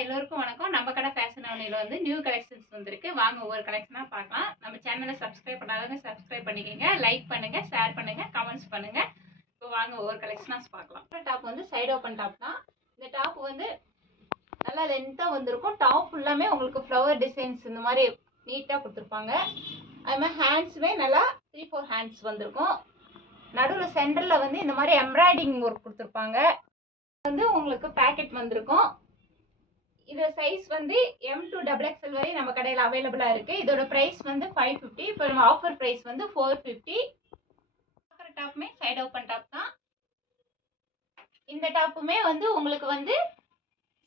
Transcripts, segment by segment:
எல்லோருக்கும் வணக்கம். நம்ம கடை ஃபேஷன் அவனில வந்து நியூ கலெக்ஷன்ஸ் வந்திருக்கு. வாங்க ஒவ்வொரு கலெக்ஷனா பார்க்கலாம். நம்ம சேனலை சப்ஸ்கிரைப் பண்ணாதவங்க சப்ஸ்கிரைப் பண்ணிக்கங்க, லைக் பண்ணுங்க, ஷேர் பண்ணுங்க, கமெண்ட்ஸ் பண்ணுங்க. இப்போ வாங்க ஒவ்வொரு கலெக்ஷனாஸ் பார்க்கலாம். டாப் வந்து சைடு ஓப்பன் டாப் தான். இந்த டாப் வந்து நல்லா லென்த்தாக வந்திருக்கும். டாப் ஃபுல்லாமே உங்களுக்கு ஃப்ளவர் டிசைன்ஸ் இந்த மாதிரி நீட்டாக கொடுத்துருப்பாங்க. அது மாதிரி ஹேண்ட்ஸுமே நல்லா 3-4 ஹேண்ட்ஸ் வந்திருக்கும். நடுவில் சென்டரில் வந்து இந்த மாதிரி எம்ப்ராய்டிங் ஒர்க் கொடுத்துருப்பாங்க. வந்து உங்களுக்கு பேக்கெட் வந்திருக்கும். இது சைஸ் வந்து M to XXL வரை நம்ம கடையில் அவைலபிளாக இருக்குது. இதோட ப்ரைஸ் வந்து 550. இப்போ நம்ம ஆஃபர் ப்ரைஸ் வந்து 450. டாப்புமே சைடு ஓப்பன் டாப் தான். இந்த டாப்புமே வந்து உங்களுக்கு வந்து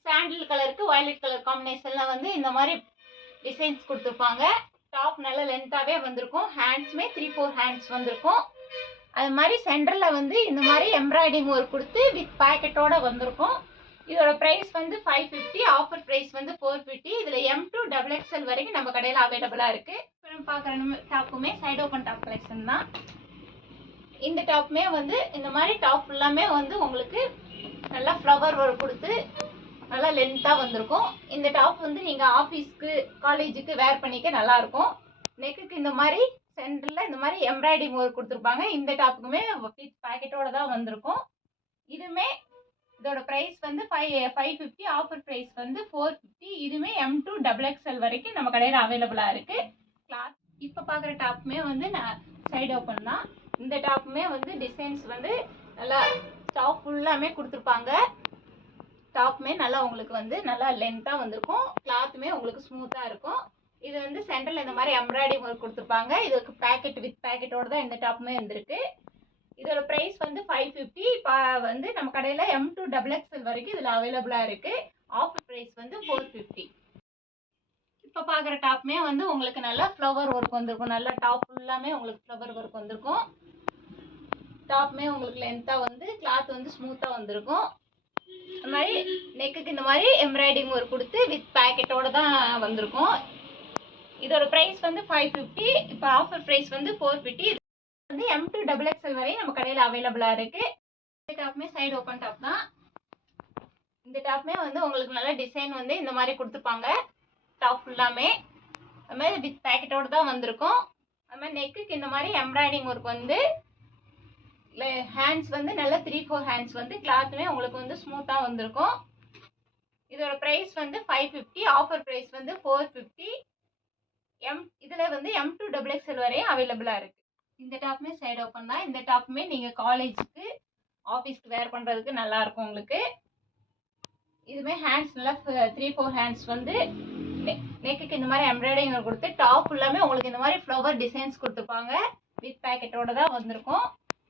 சாண்டில் கலருக்கு வயலட் கலர் காம்பினேஷனில் வந்து இந்த மாதிரி டிசைன்ஸ் கொடுத்துருப்பாங்க. டாப் நல்லா லென்த்தாகவே வந்திருக்கும். ஹேண்ட்ஸுமே 3-4 ஹேண்ட்ஸ் வந்திருக்கும். அது மாதிரி சென்டரில் வந்து இந்த மாதிரி எம்ப்ராய்டிங் ஒர்க் கொடுத்து வித் பேக்கெட்டோட வந்திருக்கும். இதோட ப்ரைஸ் வந்து 550. ஆஃபர் ப்ரைஸ் வந்து 450. இதில் M to XXL வரைக்கும் நம்ம கடையில் அவைலபிளாக இருக்குது. இப்போ நம்ம பார்க்குற டாப்புமே சைடு ஓப்பன் டாப் கலெக்ஷன் தான். இந்த டாப்புமே வந்து இந்த மாதிரி டாப் ஃபுல்லாமே வந்து உங்களுக்கு நல்லா ஃப்ளவர் ஒர்க் கொடுத்து நல்லா லென்த்தாக வந்திருக்கும். இந்த டாப் வந்து நீங்கள் ஆஃபீஸ்க்கு காலேஜுக்கு வேர் பண்ணிக்க நல்லாயிருக்கும். நெக்குக்கு இந்த மாதிரி சென்டரில் இந்த மாதிரி எம்ப்ராய்டிங் ஒர்க் கொடுத்துருப்பாங்க. இந்த டாப்புக்குமே வித் பேக்கெட்டோட தான் வந்திருக்கும். இதுவுமே இதோட ப்ரைஸ் வந்து 550. ஆஃபர் ப்ரைஸ் வந்து 450. இதுவுமே M to XXL வரைக்கும் நம்ம கடையில் அவைலபிளாக இருக்குது. கிளாத் இப்போ பார்க்குற டாப்புமே வந்து சைடு ஓப்பன் தான். இந்த டாப்புமே வந்து டிசைன்ஸ் வந்து நல்லா டாப் ஃபுல்லாமே கொடுத்துருப்பாங்க. டாப்புமே நல்லா உங்களுக்கு வந்து நல்லா லென்த்தாக வந்திருக்கும். கிளாத்துமே உங்களுக்கு ஸ்மூத்தாக இருக்கும். இது வந்து சென்டரில் இந்த மாதிரி எம்ப்ராய்டிங் ஒர்க் கொடுத்துருப்பாங்க. இதுக்கு பேக்கெட் வித் பேக்கெட்டோட தான் இந்த டாப்புமே வந்திருக்கு. இதோட ப்ரைஸ் வந்து 550. இப்போ வந்து நம்ம கடையில் M to XXL வரைக்கும் இதில் அவைலபிளாக இருக்குது. ஆஃபர் ப்ரைஸ் வந்து 450. இப்போ பார்க்குற டாப்புமே வந்து உங்களுக்கு நல்லா ஃப்ளவர் ஒர்க் வந்திருக்கும். நல்லா டாப் ஃபுல்லாமே உங்களுக்கு ஃப்ளவர் ஒர்க் வந்திருக்கும். டாப்புமே உங்களுக்கு லென்த்தாக வந்து கிளாத் வந்து ஸ்மூத்தாக வந்திருக்கும். இந்த மாதிரி நெக்குக்கு இந்த மாதிரி எம்ப்ராய்டிங் ஒர்க் கொடுத்து வித் பேக்கெட்டோட தான் வந்திருக்கும். இதோட ப்ரைஸ் வந்து 550. இப்போ ஆஃபர் ப்ரைஸ் வந்து 450. வந்து M to XXL வரை நம்ம கடையில் அவைலபிளாக இருக்குது. இந்த டாப்புமே சைடு ஓப்பன் டாப் தான். இந்த டாப்புமே வந்து உங்களுக்கு நல்ல டிசைன் வந்து இந்த மாதிரி கொடுத்துருப்பாங்க. டாப் ஃபுல்லாமே அது மாதிரி வித் பேக்கெட்டோடு தான் வந்திருக்கும். அது மாதிரி நெக்குக்கு இந்த மாதிரி எம்ப்ராய்டிங் ஒர்க் வந்து ஹேண்ட்ஸ் வந்து நல்லா 3-4 ஹேண்ட்ஸ் வந்து கிளாத்துமே உங்களுக்கு வந்து ஸ்மூத்தாக வந்திருக்கும். இதோட ப்ரைஸ் வந்து 550. ஆஃபர் ப்ரைஸ் வந்து 450. இதில் வந்து M to XXL வரையும் அவைலபிளாக இருக்குது. இந்த டாப்புமே சைடு ஓப்பன் தான். இந்த டாப்புமே நீங்கள் காலேஜுக்கு ஆஃபீஸ்க்கு வேர் பண்ணுறதுக்கு நல்லாயிருக்கும் உங்களுக்கு. இதுவுமே ஹேண்ட்ஸ் நல்லா 3-4 ஹேண்ட்ஸ் வந்து நெக்குக்கு இந்த மாதிரி எம்ப்ராய்டிங் கொடுத்து டாப் ஃபுல்லாமே உங்களுக்கு இந்த மாதிரி ஃப்ளவர் டிசைன்ஸ் கொடுத்துருப்பாங்க. வித் பேக்கெட்டோட தான் வந்திருக்கும்.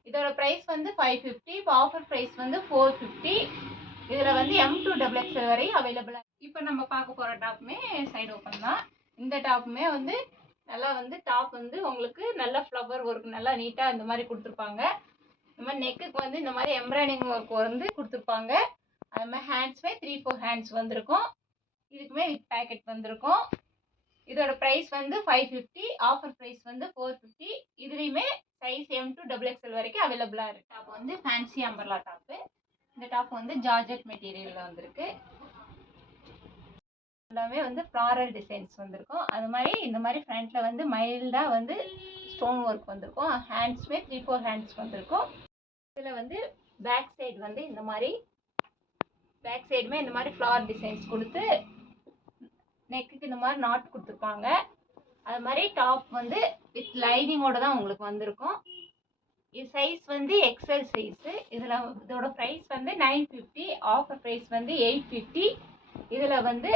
இதோட ப்ரைஸ் வந்து 550. இப்போ ஆஃபர் ப்ரைஸ் வந்து 450. இதில் வந்து M to XXL வரையும் அவைலபிளாக. இப்போ நம்ம பார்க்க போகிற டாப்புமே சைடு ஓப்பன் தான். இந்த டாப்புமே வந்து நல்லா வந்து டாப் வந்து உங்களுக்கு நல்ல ஃப்ளவர் ஒர்க் நல்லா நீட்டாக இந்த மாதிரி கொடுத்துருப்பாங்க. இந்த மாதிரி நெக்குக்கு வந்து இந்த மாதிரி எம்ப்ராய்டிங் ஒர்க் வந்து கொடுத்துருப்பாங்க. அது மாதிரி ஹேண்ட்ஸுமே 3-4 ஹேண்ட்ஸ் வந்திருக்கும். இதுக்குமே வித் பேக்கெட் வந்திருக்கும். இதோட ப்ரைஸ் வந்து 550. ஆஃபர் ப்ரைஸ் வந்து 450. இதுலேயுமே சைஸ் M to XXL வரைக்கும் அவைலபிளாக இருக்குது. டாப் வந்து ஃபேன்சி அம்பர்லா டாப்பு. இந்த டாப் வந்து ஜார்ஜெட் மெட்டீரியலில் வந்திருக்கு. எல்லாமே வந்து ஃப்ளாரல் டிசைன்ஸ் வந்திருக்கும். அது மாதிரி இந்த மாதிரி ஃப்ரண்ட்டில் வந்து மைல்டாக வந்து ஸ்டோன் ஒர்க் வந்திருக்கும். ஹேண்ட்ஸுமே 3-4 ஹேண்ட்ஸ் வந்திருக்கும். இதில் வந்து பேக் சைடு வந்து இந்த மாதிரி பேக் சைடுமே இந்த மாதிரி ஃப்ளார் டிசைன்ஸ் கொடுத்து நெக்குக்கு இந்த மாதிரி நாட் கொடுத்துருப்பாங்க. அது மாதிரி டாப் வந்து வித் லைனிங்கோட தான் உங்களுக்கு வந்திருக்கும். இது சைஸ் வந்து XL சைஸு. இதோட ப்ரைஸ் வந்து 950. ஆஃபர் ப்ரைஸ் வந்து 850. இதில் வந்து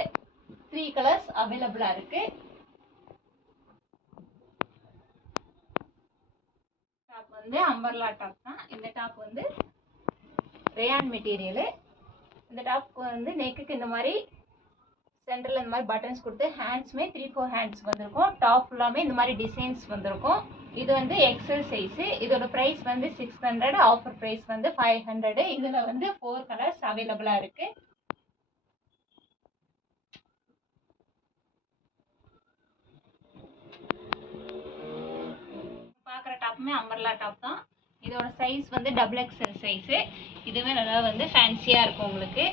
3 கலர்ஸ் அவைலபிளாக இருக்குது. டாப் வந்து அம்பர்லா டாப் தான். இந்த டாப் வந்து ரேயான் மெட்டீரியலு. இந்த டாப்க்கு வந்து நெக்குக்கு இந்த மாதிரி சென்டரில் இந்த மாதிரி பட்டன்ஸ் கொடுத்து ஹேண்ட்ஸுமே 3-4 ஹேண்ட்ஸ் வந்திருக்கும். டாப் ஃபுல்லாமே இந்த மாதிரி டிசைன்ஸ் வந்திருக்கும். இது வந்து XL சைஸு. இதோட ப்ரைஸ் வந்து 600. ஆஃபர் ப்ரைஸ் வந்து 500. இதில் வந்து 4 கலர்ஸ் அவைலபிளாக இருக்குது. பார்க்குற டாப்புமே அம்பர்லா டாப் தான். இதோட சைஸ் வந்து XXL சைஸு. இதுவே நல்லா வந்து ஃபேன்சியாக இருக்கும் உங்களுக்கு.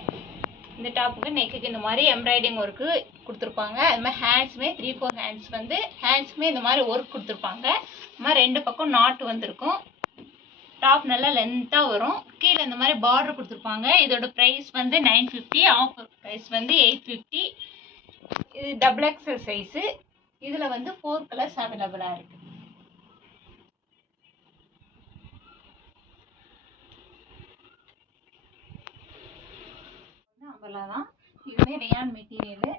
இந்த டாப்புக்கு நெக்குக்கு இந்த மாதிரி எம்ப்ராய்டிங் ஒர்க்கு கொடுத்துருப்பாங்க. அது மாதிரி ஹேண்ட்ஸுமே 3-4 ஹேண்ட்ஸ் வந்து ஹேண்ட்ஸுமே இந்த மாதிரி ஒர்க் கொடுத்துருப்பாங்க. இது மாதிரி 2 பக்கம் நாட்டு வந்திருக்கும். டாப் நல்லா லென்த்தாக வரும். கீழே இந்த மாதிரி பார்டர் கொடுத்துருப்பாங்க. இதோட ப்ரைஸ் வந்து 950, ஆஃபர் ப்ரைஸ் வந்து 850. இது டபுள் எக்ஸல் சைஸு. இதில் வந்து 4 கலர்ஸ் அவைலபிளாக இருக்குது. அம்பர்லா தான். இதுவுமே ரேயான் மெட்டீரியலு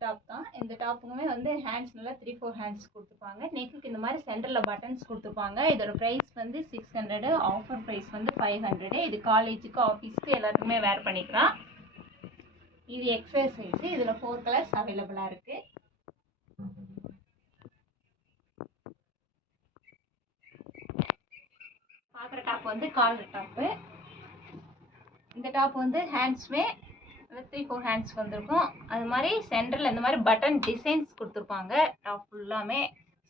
டாப் தான். இந்த டாப்புக்குமே வந்து ஹேண்ட்ஸ் நல்லா 3-4 ஹேண்ட்ஸ் கொடுத்துருப்பாங்க. நெக்குக்கு இந்த மாதிரி சென்டரில் பட்டன்ஸ் கொடுத்துருப்பாங்க. இதோட ப்ரைஸ் வந்து 600, ஆஃபர் ப்ரைஸ் வந்து 500. இது காலேஜுக்கு ஆஃபீஸ்க்கு எல்லாத்துக்குமே வேர் பண்ணிக்கலாம். இது எக்ஸல் சைஸு. இதில் 4 கலர்ஸ் அவைலபிளாக இருக்குது. பார்க்குற டாப் வந்து காலர் டாப்பு. இந்த டாப் வந்து ஹேண்ட்ஸுமே 3-4 ஹேண்ட்ஸ் வந்திருக்கும். அது மாதிரி சென்டரில் இந்த மாதிரி பட்டன் டிசைன்ஸ் கொடுத்துருப்பாங்க. டாப் ஃபுல்லாமே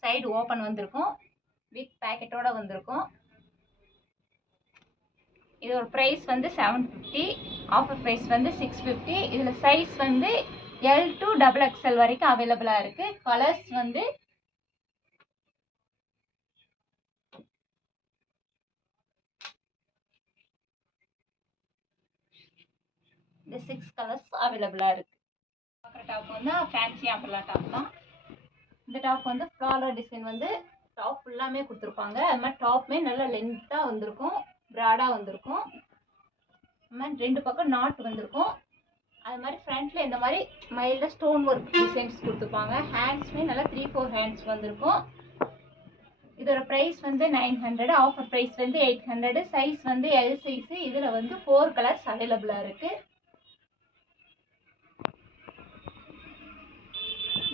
சைடு ஓப்பன் வந்திருக்கும். வித் பேக்கெட்டோட வந்திருக்கும். இதோட ப்ரைஸ் வந்து 750, ஆஃபர் ப்ரைஸ் வந்து 650. இதில் சைஸ் வந்து L to XXL வரைக்கும் அவைலபிளாக இருக்குது. கலர்ஸ் வந்து இந்த 6 கலர்ஸ் அவைலபிளாக இருக்குது. பார்க்குற டாப் வந்து ஃபேன்சி அம்பர்லா டாப் தான். இந்த டாப் வந்து ஃப்ளாரல் டிசைன் வந்து டாப் ஃபுல்லாமே கொடுத்துருப்பாங்க. அது மாதிரி டாப்புமே நல்லா லென்த்தாக வந்திருக்கும், ப்ராடாக வந்திருக்கும். அது மாதிரி 2 பக்கம் நாட் வந்திருக்கும். அது மாதிரி ஃப்ரண்ட்டில் இந்த மாதிரி மைல்டாக ஸ்டோன் ஒர்க் டிசைன்ஸ் கொடுத்துருப்பாங்க. ஹேண்ட்ஸுமே நல்லா 3-4 ஹேண்ட்ஸ் வந்திருக்கும். இதோட ப்ரைஸ் வந்து 900, ஆஃபர் ப்ரைஸ் வந்து 800. சைஸ் வந்து L சைஸு. இதில் வந்து 4 கலர்ஸ் அவைலபிளாக இருக்குது.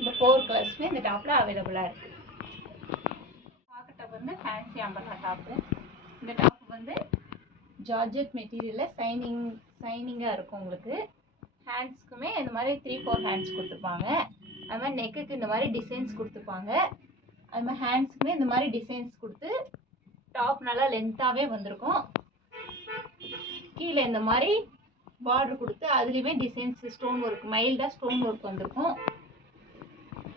இந்த 4 கலர்ஸுமே இந்த டாப்பில் அவைலபிளாக இருக்குது. பார்க்குற டாப் வந்து ஃபேன்சி அம்பர்லா டாப்பு. இந்த டாப் வந்து ஜார்ஜெட் மெட்டீரியலில் சைனிங்காக இருக்கும். உங்களுக்கு ஹேண்ட்ஸ்க்குமே இந்த மாதிரி 3-4 ஹேண்ட்ஸ் கொடுத்துருப்பாங்க. அது மாதிரி நெக்குக்கு இந்த மாதிரி டிசைன்ஸ் கொடுத்துருப்பாங்க. அது மாதிரி ஹேண்ட்ஸுக்குமே இந்த மாதிரி டிசைன்ஸ் கொடுத்து டாப் நல்லா லென்த்தாகவே வந்திருக்கும். கீழே இந்த மாதிரி பார்டர் கொடுத்து அதுலேயுமே டிசைன்ஸ் ஸ்டோன் ஒர்க் மைல்டாக ஸ்டோன் ஒர்க் வந்திருக்கும்.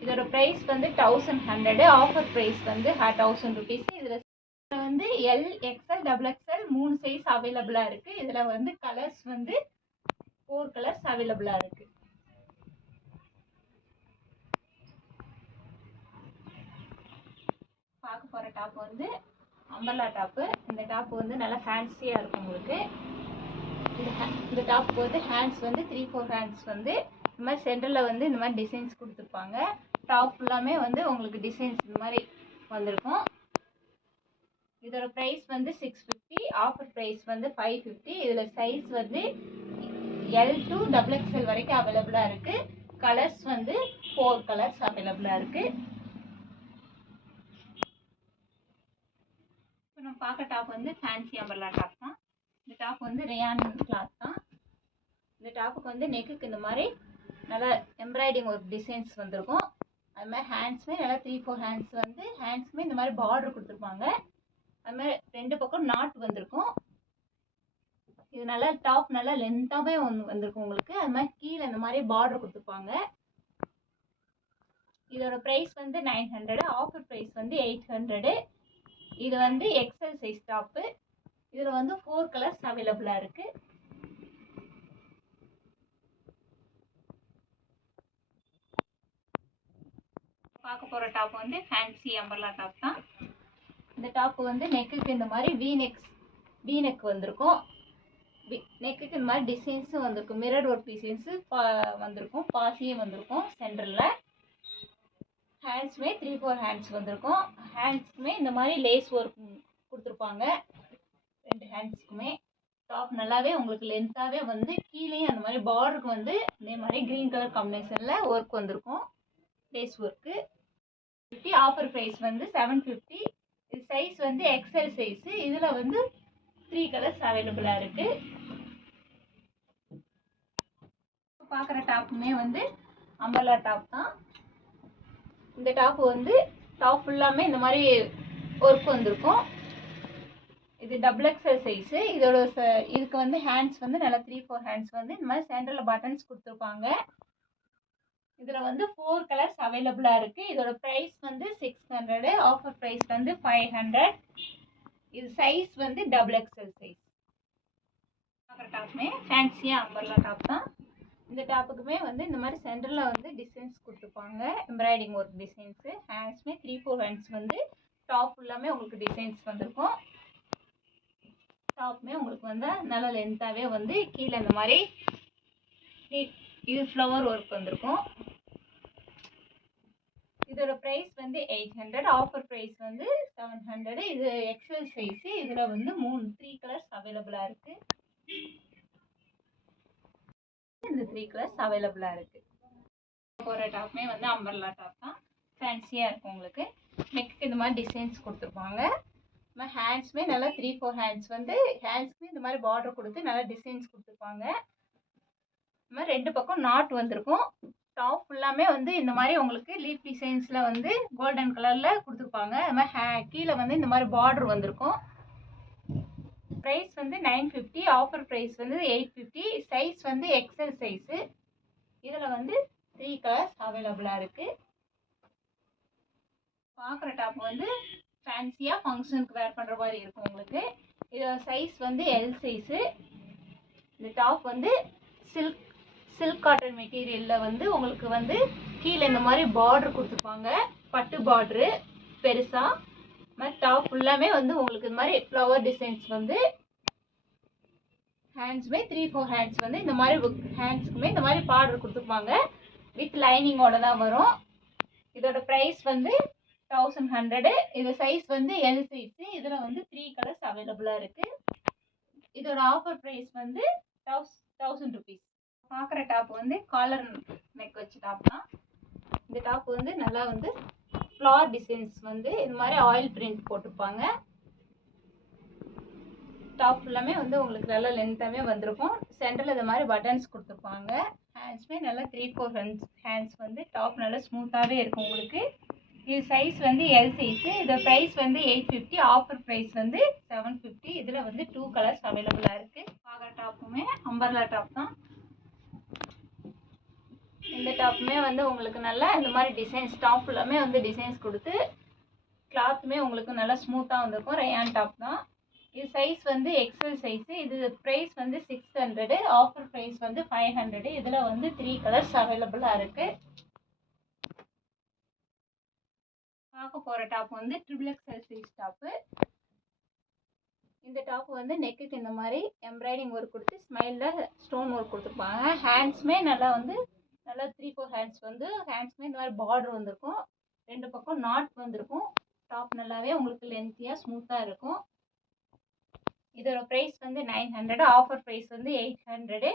இதோட ப்ரைஸ் வந்து 1100, ஆஃபர் ப்ரைஸ் வந்து 1000 ருபீஸ். இதில் வந்து L, XL, XXL 3 சைஸ் அவைலபிளாக இருக்குது. இதில் வந்து கலர்ஸ் வந்து 4 கலர்ஸ் அவைலபிளாக இருக்குது. பார்க்க போகிற டாப் வந்து அம்பர்லா டாப்பு. இந்த டாப்பு வந்து நல்லா ஃபேன்சியாக இருக்கும். உங்களுக்கு இந்த டாப்புக்கு வந்து ஹேண்ட்ஸ் வந்து 3-4 ஹேண்ட்ஸ் வந்து இந்த மாதிரி சென்டரில் வந்து இந்த மாதிரி டிசைன்ஸ் கொடுத்துருப்பாங்க. டாப் ஃபுல்லாமே வந்து உங்களுக்கு டிசைன்ஸ் இந்த மாதிரி வந்திருக்கும். இதோட ப்ரைஸ் வந்து 650, ஆஃபர் ப்ரைஸ் வந்து 550. இதில் சைஸ் வந்து L to XXL வரைக்கும் அவைலபிளாக இருக்குது. கலர்ஸ் வந்து 4 கலர்ஸ் அவைலபிளாக இருக்குது. இப்போ நம்ம பார்க்க டாப் வந்து ஃபேன்சி அம்பர்லா டாப் தான். இந்த டாப் வந்து ரேயான் கிளாத் தான். இந்த டாப்புக்கு வந்து நெக்குக்கு இந்த மாதிரி நல்லா எம்ப்ராய்டிங் ஒரு டிசைன்ஸ் வந்திருக்கும். அது மாதிரி ஹேண்ட்ஸுமே நல்லா 3-4 ஹேண்ட்ஸ் வந்து ஹேண்ட்ஸுமே இந்த மாதிரி பார்டர் கொடுத்துருப்பாங்க. அது மாதிரி 2 பக்கம் நாட் வந்திருக்கும். இது நல்லா டாப் நல்லா லென்த்தாகவே வந்திருக்கும் உங்களுக்கு. அது மாதிரி கீழே இந்த மாதிரி பார்டர் கொடுத்துருப்பாங்க. இதோட ப்ரைஸ் வந்து 900, ஆஃபர் ப்ரைஸ் வந்து 800. இது வந்து எக்ஸல் சைஸ் டாப்பு. இதில் வந்து 4 கலர்ஸ் அவைலபிளாக இருக்குது. பார்க்க போகிற டாப் வந்து ஃபேன்சி அம்பர்லா டாப் தான். இந்த டாப்பு வந்து நெக்குக்கு இந்த மாதிரி வி நெக் வந்திருக்கும். நெக்குக்கு இந்த மாதிரி டிசைன்ஸும் வந்திருக்கும். மிரர் ஒர்க் டிசைன்ஸு வந்திருக்கும். பாசியும் வந்திருக்கும். சென்டரில் ஹேண்ட்ஸுமே 3-4 ஹேண்ட்ஸ் வந்திருக்கும். ஹேண்ட்ஸுக்குமே இந்த மாதிரி லேஸ் ஒர்க் கொடுத்துருப்பாங்க. 2 ஹேண்ட்ஸுக்குமே டாப் நல்லாவே உங்களுக்கு லென்த்தாகவே வந்து கீழேயும் அந்த மாதிரி பார்டருக்கு வந்து இதே மாதிரி க்ரீன் கலர் காம்பினேஷனில் ஒர்க் வந்திருக்கும். Lace work. ஆஃபர் ப்ரைஸ் வந்து 750. இது சைஸ் வந்து XL சைஸு. இதில் வந்து 3 கலர்ஸ் அவைலபிளாக இருக்குது. பார்க்குற டாப்புமே வந்து அம்பர்லா டாப் தான். இந்த டாப்பு வந்து டாப் ஃபுல்லாமே இந்த மாதிரி ஒர்க் வந்திருக்கும். இது டபுள் எக்ஸல் சைஸு. இதோட இதுக்கு வந்து ஹேண்ட்ஸ் வந்து நல்லா 3-4 ஹேண்ட்ஸ் வந்து இந்த மாதிரி சென்டரில் பட்டன்ஸ் கொடுத்துருப்பாங்க. இதில் வந்து 4 கலர்ஸ் அவைலபிளாக இருக்குது. இதோட ப்ரைஸ் வந்து 600, ஆஃபர் ப்ரைஸ் வந்து 500. இது சைஸ் வந்து டபுள் எக்ஸல் சைஸ். பார்க்குற டாப்புமே ஃபேன்சியாக அம்பர்லா டாப் தான். இந்த டாப்புக்குமே வந்து இந்த மாதிரி சென்டரில் வந்து டிசைன்ஸ் கொடுத்துருப்பாங்க, எம்ப்ராய்டிங் ஒர்க் டிசைன்ஸு. ஹேண்ட்ஸுமே 3-4 ஹேண்ட்ஸ் வந்து டாப் ஃபுல்லாமே உங்களுக்கு டிசைன்ஸ் வந்திருக்கும். டாப்புமே உங்களுக்கு வந்து நல்லா லென்த்தாகவே வந்து கீழே இந்த மாதிரி இது ஃப்ளவர் ஒர்க் வந்திருக்கும். இதோட ப்ரைஸ் வந்து 800, ஆஃபர் ப்ரைஸ் வந்து 700. இது எக்ஸல் சைஸு. இதில் வந்து 3 கலர்ஸ் அவைலபிளாக இருக்குது. இந்த 3 கலர்ஸ் அவைலபிளாக இருக்குது. ஒரு டாப்புமே வந்து அம்பர்லா டாப் தான். ஃபேன்சியாக இருக்கும் உங்களுக்கு. நெக்கு இந்த மாதிரி டிசைன்ஸ் கொடுத்துருப்பாங்க. ஹேண்ட்ஸுமே நல்லா 3-4 ஹேண்ட்ஸ் வந்து ஹேண்ட்ஸ்க்கு இந்த மாதிரி பார்டர் கொடுத்து நல்லா டிசைன்ஸ் கொடுத்துருப்பாங்க. இந்த மாதிரி 2 பக்கம் நாட் வந்திருக்கும். டாப் ஃபுல்லாமே வந்து இந்த மாதிரி உங்களுக்கு லீப் டிசைன்ஸில் வந்து கோல்டன் கலரில் கொடுத்துருப்பாங்க. அது மாதிரி கீழே வந்து இந்த மாதிரி பார்டர் வந்திருக்கும். ப்ரைஸ் வந்து 950, ஆஃபர் ப்ரைஸ் வந்து 850. சைஸ் வந்து எக்ஸல் சைஸு. இதில் வந்து 3 கலர்ஸ் அவைலபிளாக இருக்குது. பார்க்குற டாப் வந்து ஃபேன்சியாக ஃபங்க்ஷனுக்கு வேர் பண்ணுற மாதிரி இருக்கும் உங்களுக்கு. இதோட சைஸ் வந்து எல் சைஸு. இந்த டாப் வந்து சில்க் காட்டன் மெட்டீரியலில் வந்து உங்களுக்கு வந்து கீழே இந்த மாதிரி பார்டர் கொடுத்துருப்பாங்க, பட்டு பார்ட்ரு பெருசாக. மாதிரி டாப் ஃபுல்லாமே வந்து உங்களுக்கு இந்த மாதிரி ஃப்ளவர் டிசைன்ஸ் வந்து ஹேண்ட்ஸுமே 3-4 ஹேண்ட்ஸ் வந்து இந்த மாதிரி ஹேண்ட்ஸுக்குமே இந்த மாதிரி பார்டர் கொடுத்துருப்பாங்க. வித் லைனிங்கோட தான் வரும். இதோட ப்ரைஸ் வந்து 1100. இது சைஸ் வந்து எல் சைஸு. இதில் வந்து 3 கலர்ஸ் அவைலபிளாக இருக்குது. இதோட ஆஃபர் ப்ரைஸ் வந்து 1000 ருபீஸ். பார்க்குற டாப் வந்து காலர் நெக் வச்சு டாப் தான். இந்த டாப் வந்து நல்லா வந்து ஃப்ளார் டிசைன்ஸ் வந்து இந்த மாதிரி ஆயில் பிரிண்ட் போட்டிருப்பாங்க. டாப் ஃபுல்லாமே வந்து உங்களுக்கு நல்லா லென்த்தாகவே வந்திருக்கும். சென்டரில் இந்த மாதிரி பட்டன்ஸ் கொடுத்துருப்பாங்க. ஹேண்ட்ஸுமே நல்லா 3-4 ஹேண்ட்ஸ் வந்து டாப் நல்லா ஸ்மூத்தாகவே இருக்கும் உங்களுக்கு. இது சைஸ் வந்து எல் சைஸு. இதோட ப்ரைஸ் வந்து 850, ஆஃபர் ப்ரைஸ் வந்து 750. இதில் வந்து 2 கலர்ஸ் அவைலபிளாக இருக்குது. பார்க்குற டாப்புமே அம்பர்லா டாப் தான். இந்த டாப்புமே வந்து உங்களுக்கு நல்லா இந்த மாதிரி டிசைன்ஸ் டாப் ஃபுல்லாமே வந்து டிசைன்ஸ் கொடுத்து கிளாத்துமே உங்களுக்கு நல்லா ஸ்மூத்தாக வந்திருக்கும். ரயான் டாப் தான். இது சைஸ் வந்து எக்ஸல் சைஸு. இது ப்ரைஸ் வந்து 600, ஆஃபர் ப்ரைஸ் வந்து 500. இதில் வந்து 3 கலர்ஸ் அவைலபிளாக இருக்குது. பார்க்க போகிற டாப் வந்து XXL சைஸ் டாப்பு. இந்த டாப் வந்து நெக்குக்கு இந்த மாதிரி எம்ப்ராய்டிங் ஒர்க் கொடுத்து ஸ்மைலில் ஸ்டோன் ஒர்க் கொடுத்துருப்பாங்க. ஹேண்ட்ஸுமே நல்லா வந்து நல்லா 3-4 ஹேண்ட்ஸ் வந்து ஹேண்ட்ஸுமே இந்த மாதிரி பார்டர் வந்திருக்கும். 2 பக்கம் நாட் வந்திருக்கும். டாப் நல்லாவே உங்களுக்கு லென்த்தியாக ஸ்மூத்தாக இருக்கும். இதோட ப்ரைஸ் வந்து 900, ஆஃபர் ப்ரைஸ் வந்து 800.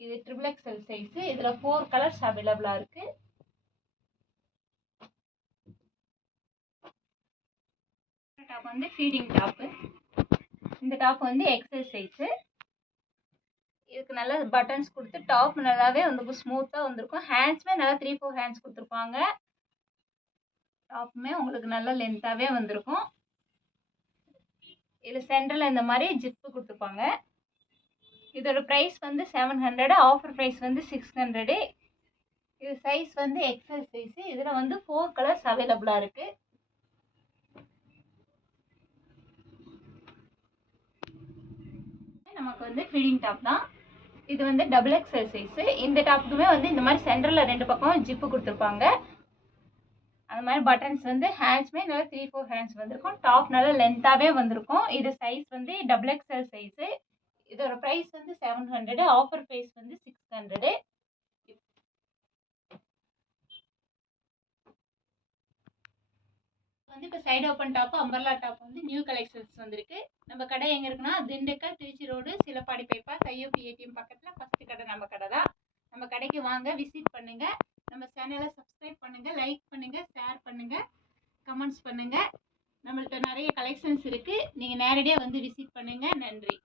இது XXL சைஸு. இதில் 4 கலர்ஸ் அவைலபிளாக இருக்குது. டாப் வந்து ஃபீடிங் டாப்பு. இந்த டாப் வந்து எக்ஸல் சைஸு. இதுக்கு நல்லா பட்டன்ஸ் கொடுத்து டாப் நல்லாவே வந்து ஸ்மூத்தாக வந்திருக்கும். ஹேண்ட்ஸுமே நல்லா 3-4 ஹேண்ட்ஸ் கொடுத்துருப்பாங்க. டாப்புமே உங்களுக்கு நல்லா லென்த்தாகவே வந்திருக்கும். இதில் சென்டரில் இந்த மாதிரி ஜிப்பு கொடுத்துருப்பாங்க. இதோட ப்ரைஸ் வந்து 700, ஆஃபர் ப்ரைஸ் வந்து 600. இது சைஸ் வந்து எக்ஸல் சைஸு. இதில் வந்து 4 கலர்ஸ் அவைலபிளாக இருக்குது. நமக்கு வந்து ஃபீடிங் டாப் தான். இது வந்து XXL சைஸு. இந்த டாப்புக்குமே வந்து இந்த மாதிரி சென்டரில் 2 பக்கம் ஜிப்பு கொடுத்துருப்பாங்க. அந்த மாதிரி பட்டன்ஸ் வந்து ஹேண்ட்ஸுமே நல்லா 3-4 ஹேண்ட்ஸ் வந்திருக்கும். டாப் நல்லா லென்த்தாகவே வந்திருக்கும். இது சைஸ் வந்து XXL சைஸு. இதோட ப்ரைஸ் வந்து 700, ஆஃபர் ப்ரைஸ் வந்து 600. வந்து இப்போ side open top umbrella top வந்து நியூ கலெக்ஷன்ஸ் வந்திருக்கு. நம்ம கடை எங்கே இருக்குன்னா Dindigul Trichy road Silappadi bypass IOB ATM பக்கத்தில் ஃபஸ்ட்டு கடை நம்ம கடை தான். நம்ம கடைக்கு வாங்க, விசிட் பண்ணுங்கள். நம்ம சேனலை சப்ஸ்கிரைப் பண்ணுங்கள், லைக் பண்ணுங்கள், ஷேர் பண்ணுங்கள், கமெண்ட்ஸ் பண்ணுங்கள். நம்மள்ட்ட நிறைய கலெக்ஷன்ஸ் இருக்குது. நீங்கள் நேரடியாக வந்து விசிட் பண்ணுங்கள். நன்றி.